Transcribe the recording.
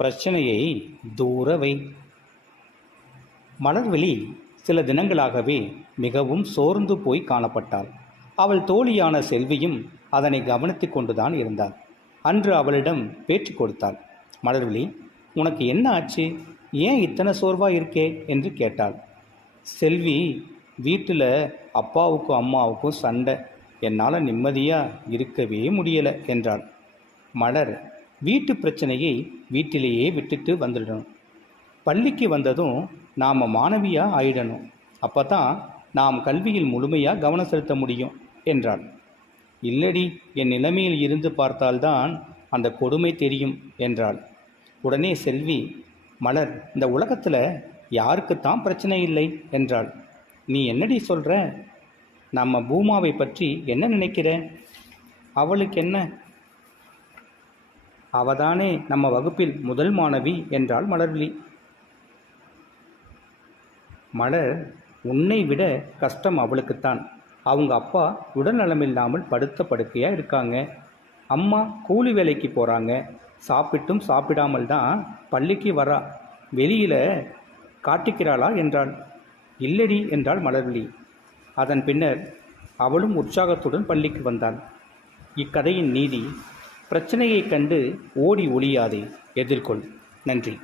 பிரச்சனையை தூர வை. மலர்விழி சில தினங்களாகவே மிகவும் சோர்ந்து போய் காணப்பட்டாள். அவள் தோழியான செல்வியும் அதனை கவனித்து கொண்டுதான் இருந்தாள். அன்று அவளிடம் பேச்சு கொடுத்தாள். மலர்விழி உனக்கு என்ன ஆச்சு? ஏன் இத்தனை சோர்வாக இருக்கே? என்று கேட்டாள். செல்வி வீட்டில் அப்பாவுக்கும் அம்மாவுக்கும் சண்டை. என்னால் நிம்மதியாக இருக்கவே முடியலை என்றாள். மலர் வீட்டு பிரச்சனையை வீட்டிலேயே விட்டுட்டு வந்துடணும். பள்ளிக்கு வந்ததும் நாம் மாணவியாக ஆயிடணும். அப்போ தான் நாம் கல்வியில் முழுமையாக கவனம் செலுத்த முடியும் என்றாள். இல்லடி என் நிலைமையில் இருந்து பார்த்தால்தான் அந்த கொடுமை தெரியும் என்றாள். உடனே செல்வி மலர் இந்த உலகத்தில் யாருக்குத்தான் பிரச்சனை இல்லை என்றாள். நீ என்னடி சொல்கிற நம்ம பூமாவை பற்றி என்ன நினைக்கிற? அவளுக்கு என்ன? அவதானே நம்ம வகுப்பில் முதல் மாணவி என்றாள் மலர்விழி. மலர் உன்னை விட கஷ்டம் அவளுக்குத்தான். அவங்க அப்பா உடல்நலமில்லாமல் படுத்த படுக்கையாக இருக்காங்க. அம்மா கூலி வேலைக்கு போகிறாங்க சாப்பிட்டும் சாப்பிடாமல் தான் பள்ளிக்கு வரா. வெளியில் காட்டிக்கிறாளா என்றாள். இல்லடி என்றாள் மலர்விழி. அதன் பின்னர் அவளும் உற்சாகத்துடன் பள்ளிக்கு வந்தாள். இக்கதையின் நீதி பிரச்சனையைக் கண்டு ஓடி ஒளியாதே. எதிர்கொள். நன்றி.